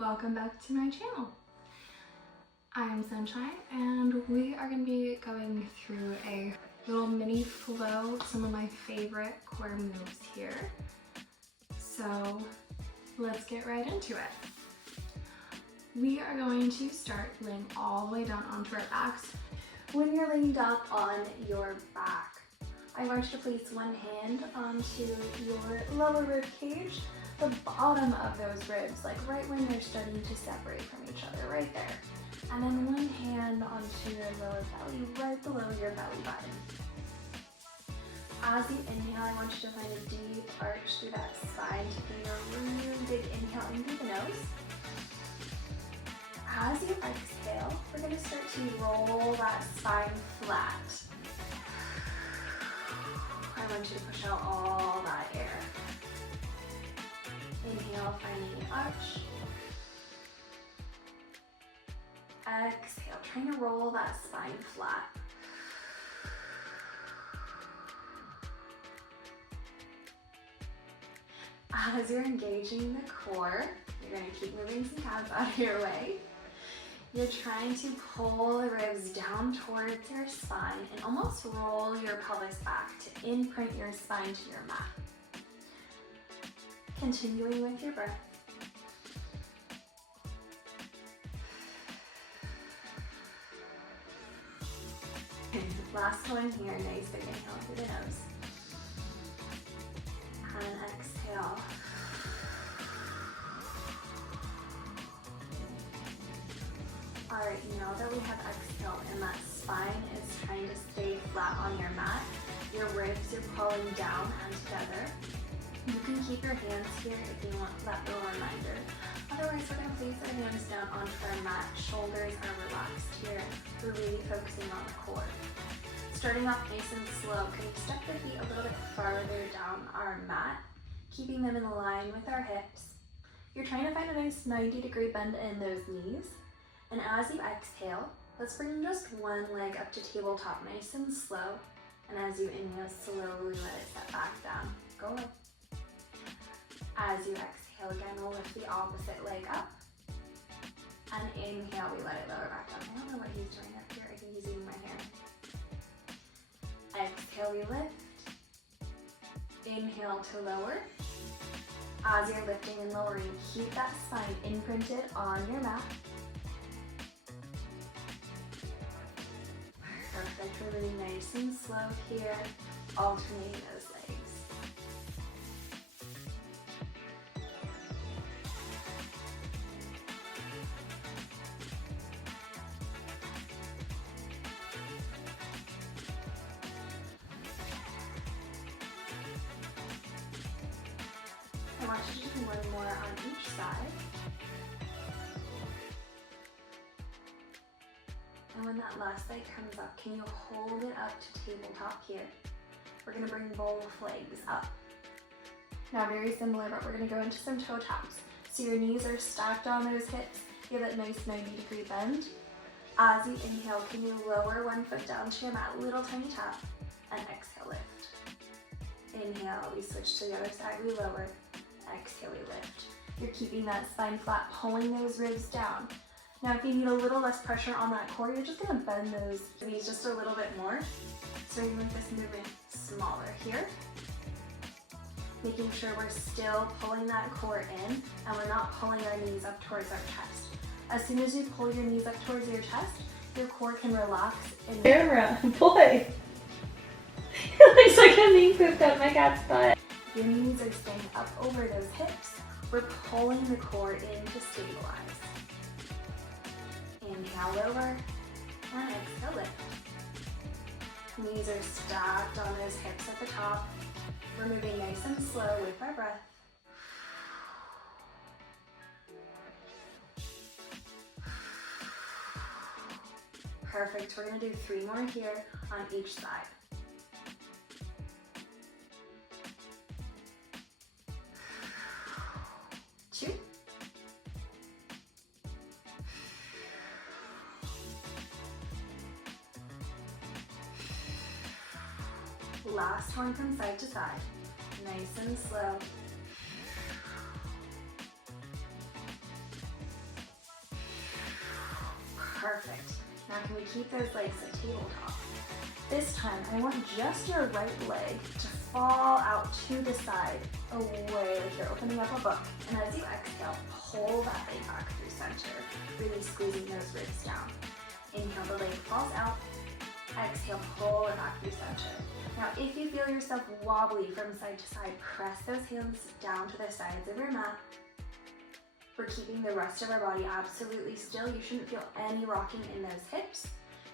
Welcome back to my channel. I'm Sunshine and we are going to be going through a little mini flow of some of my favorite core moves here. So let's get right into it. We are going to start laying all the way down onto our backs. When you're laying down on your back, I want you to place one hand onto your lower rib cage, the bottom of those ribs, like right when they're starting to separate from each other, right there. And then one hand onto your lower belly, right below your belly button. As you inhale, I want you to find a deep arch through that spine, taking a really big inhale in through the nose. As you exhale, we're going to start to roll that spine flat. I want you to push out all that air. Inhale, finding the arch. Exhale, trying to roll that spine flat. As you're engaging the core, you're going to keep moving some calves out of your way. You're trying to pull the ribs down towards your spine and almost roll your pelvis back to imprint your spine to your mat. Continuing with your breath. Last one here, nice big inhale through the nose. And exhale. Alright, now that we have exhaled and that spine is trying to stay flat on your mat, your ribs are pulling down and together. You can keep your hands here if you want that little reminder. Otherwise, we're going to place our hands down onto our mat. Shoulders are relaxed here. We're really focusing on the core. Starting off nice and slow, can you step your feet a little bit farther down our mat, keeping them in line with our hips. You're trying to find a nice 90-degree bend in those knees. And as you exhale, let's bring just one leg up to tabletop nice and slow. And as you inhale, slowly let it set back down. Go away. As you exhale again, we'll lift the opposite leg up. And inhale, we let it lower back down. I don't know what he's doing up here. I think he's eating my hair. Exhale, we lift. Inhale to lower. As you're lifting and lowering, keep that spine imprinted on your mat. Perfect, we're really nice and slow here, alternating those legs. I want you to do one more on each side. And when that last leg comes up, can you hold it up to tabletop here? We're going to bring both legs up. Now very similar, but we're going to go into some toe taps. So your knees are stacked on those hips. You have that nice 90-degree bend. As you inhale, can you lower one foot down to your mat, little tiny tap, and exhale, lift. Inhale, we switch to the other side, we lower. Exhale, we lift. You're keeping that spine flat, pulling those ribs down. Now if you need a little less pressure on that core, you're just going to bend those knees just a little bit more. So you make this movement smaller here. Making sure we're still pulling that core in and we're not pulling our knees up towards our chest. As soon as you pull your knees up towards your chest, your core can relax. Camera, boy! It looks like I'm being pooped out my cat's butt. Your knees are staying up over those hips. We're pulling the core in to stabilize. Inhale, lower, and exhale, lift. Knees are stacked on those hips at the top. We're moving nice and slow with our breath. Perfect, we're going to do 3 more here on each side. Two. Last one from side to side. Nice and slow. Now can we keep those legs at tabletop? This time, I want just your right leg to fall out to the side, away, like you're opening up a book. And as you exhale, pull that leg back through center, really squeezing those ribs down. Inhale, the leg falls out. Exhale, pull it back through center. Now, if you feel yourself wobbly from side to side, press those hands down to the sides of your mat. We're keeping the rest of our body absolutely still. You shouldn't feel any rocking in those hips.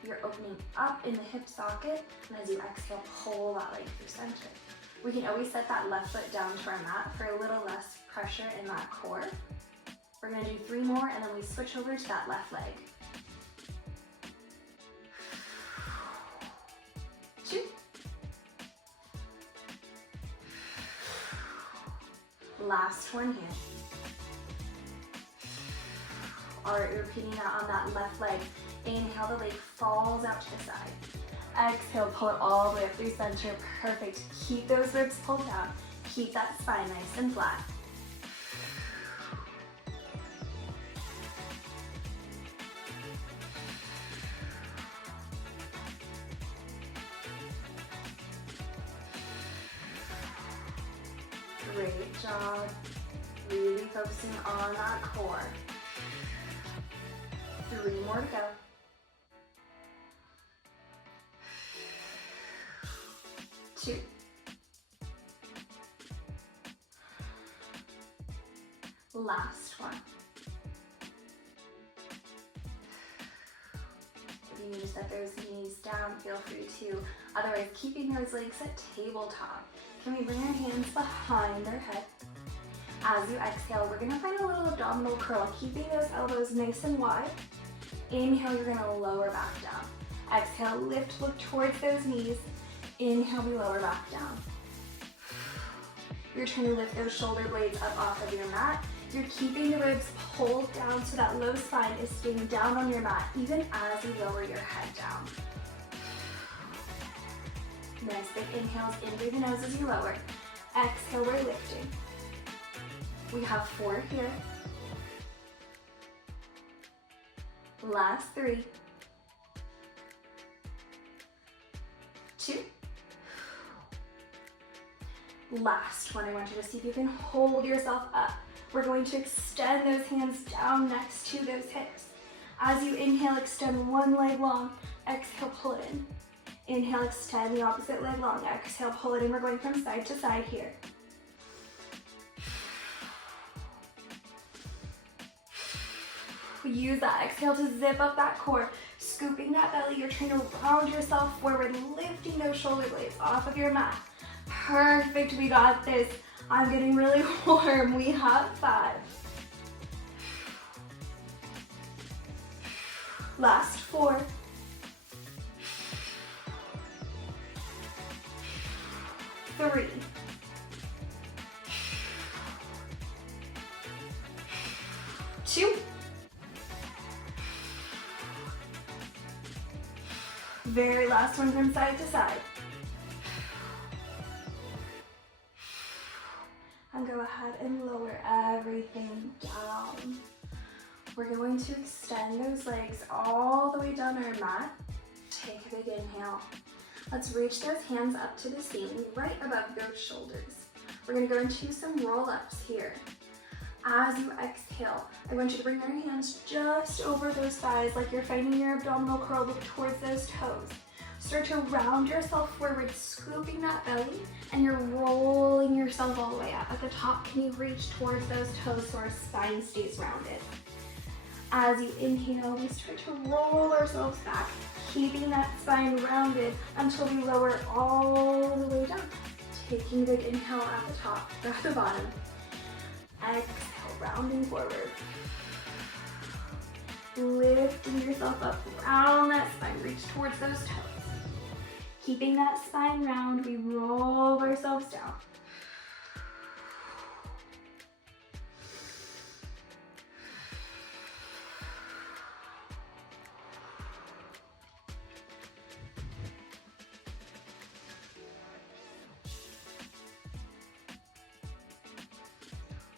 You're opening up in the hip socket, and as you exhale, pull that leg through center. We can always set that left foot down to our mat for a little less pressure in that core. We're gonna do 3 more, and then we switch over to that left leg. 2. Last one here. All right, repeating that on that left leg. Inhale, the leg falls out to the side. Exhale, pull it all the way up through center. Perfect. Keep those ribs pulled down. Keep that spine nice and flat. Great job. Really focusing on that core. 3 more to go. 2. Last one. If you need to set those knees down, feel free to. Otherwise, keeping those legs at tabletop. Can we bring our hands behind our head? As you exhale, we're gonna find a little abdominal curl, keeping those elbows nice and wide. Inhale, you're gonna lower back down. Exhale, lift, look towards those knees. Inhale, we lower back down. You're trying to lift those shoulder blades up off of your mat. You're keeping the ribs pulled down so that low spine is staying down on your mat, even as you lower your head down. Nice big inhales in through the nose as you lower. Exhale, we're lifting. We have 4 here. Last 3. 2. Last one. I want you to see if you can hold yourself up. We're going to extend those hands down next to those hips. As you inhale, extend one leg long. Exhale, pull it in. Inhale, extend the opposite leg long. Exhale, pull it in. We're going from side to side here. Use that exhale to zip up that core, scooping that belly. You're trying to round yourself forward, lifting those shoulder blades off of your mat. Perfect, we got this. I'm getting really warm. We have 5. Last 4. 3. 2. Very last one from side to side. And go ahead and lower everything down. We're going to extend those legs all the way down our mat. Take a big inhale. Let's reach those hands up to the ceiling, right above those shoulders. We're gonna go into some roll-ups here. As you exhale, I want you to bring your hands just over those thighs like you're finding your abdominal curl. Look towards those toes. Start to round yourself forward, scooping that belly, and you're rolling yourself all the way up. At the top, can you reach towards those toes so our spine stays rounded? As you inhale, we start to roll ourselves back, keeping that spine rounded until we lower all the way down. Taking a big inhale at the top, or at the bottom. Exhale, rounding forward. Lifting yourself up, round that spine, reach towards those toes. Keeping that spine round, we roll ourselves down.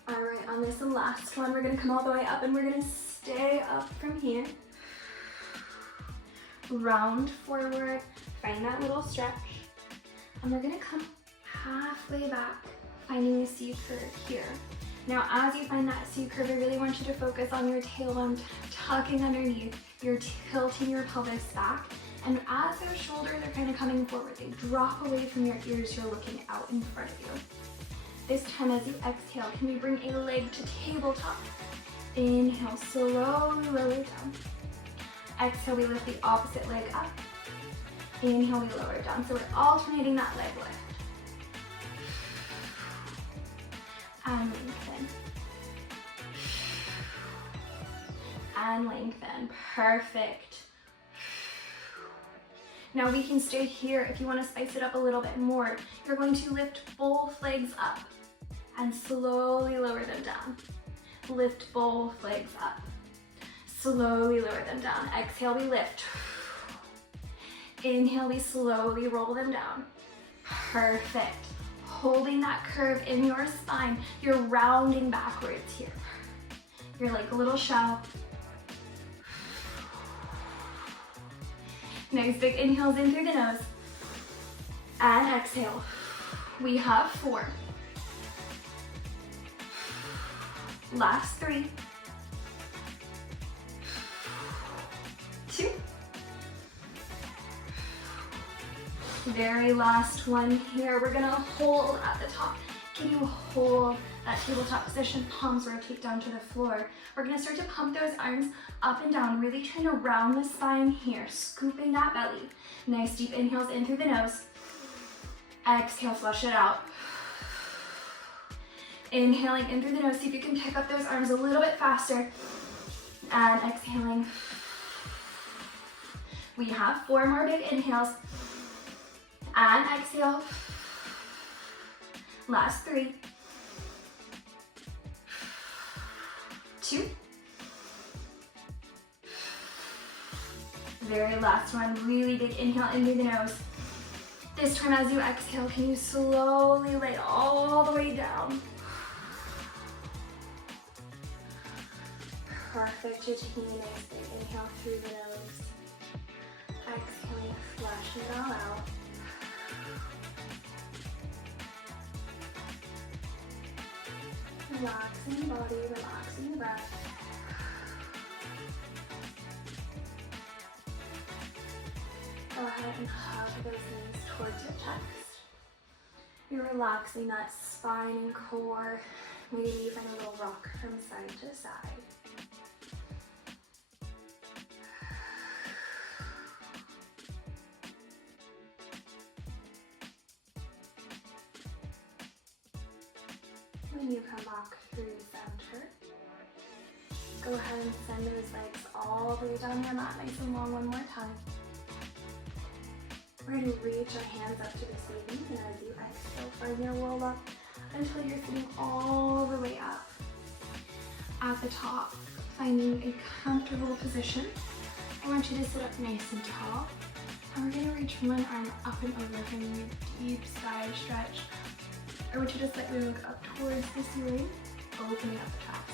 All right, on this last one, we're gonna come all the way up and we're gonna stay up from here. round forward, find that little stretch, and we're gonna come halfway back, finding the C curve here. Now, as you find that C curve, I really want you to focus on your tailbone tucking underneath. You're tilting your pelvis back, and as their shoulders are kind of coming forward, they drop away from your ears. You're looking out in front of you. This time, as you exhale, can we bring a leg to tabletop? Inhale, slowly lower it down. Exhale, we lift the opposite leg up. Inhale, we lower it down. So we're alternating that leg lift. And lengthen. And lengthen. Perfect. Now we can stay here. If you want to spice it up a little bit more, you're going to lift both legs up and slowly lower them down. Lift both legs up. Slowly lower them down. Exhale, we lift. Inhale, we slowly roll them down. Perfect. Holding that curve in your spine, you're rounding backwards here. You're like a little shell. Nice big inhales in through the nose. And exhale. We have 4. Last 3. 2. Very last one here. We're gonna hold at the top. Can you hold that tabletop position? Palms rotate down to the floor. We're gonna start to pump those arms up and down, really trying to round the spine here, scooping that belly. Nice deep inhales in through the nose. Exhale, flush it out. Inhaling in through the nose, see if you can pick up those arms a little bit faster. And exhaling. We have 4 more big inhales. And exhale. Last 3. 2. Very last one, really big inhale in through the nose. This time as you exhale, can you slowly lay all the way down? Perfect, just taking a nice big inhale through the nose. Exhaling, flush it all out. Relaxing the body, relaxing the breath. Go ahead and hug those knees towards your chest. You're relaxing that spine and core, maybe even a little rock from side to side. When you come back through center, go ahead and send those legs all the way down your mat, nice and long, one more time. We're going to reach our hands up to the ceiling, and as you exhale, find your roll up until you're sitting all the way up. At the top, finding a comfortable position. I want you to sit up nice and tall, and we're going to reach one arm up and over, finding a deep side stretch. I want you to slightly look up towards the ceiling, opening up the chest.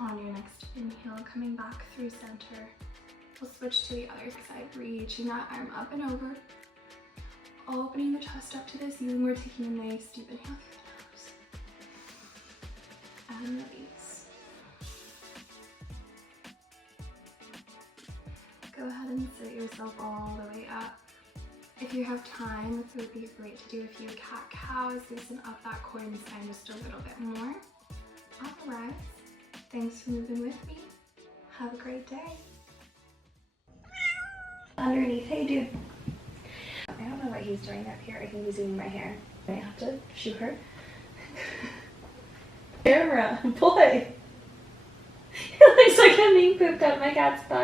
On your next inhale, coming back through center, we'll switch to the other side, reaching that arm up and over, opening the chest up to the ceiling. We're taking a nice deep inhale through the nose, and release. Go ahead and sit yourself all the way up. If you have time, it would be great to do a few cat-cows, loosen up that core and spine just a little bit more. Otherwise, thanks for moving with me. Have a great day. Underneath, hey dude. I don't know what he's doing up here. I think he's doing my hair. I have to shoot her. Camera, boy. It looks like I'm being pooped out my cat's butt.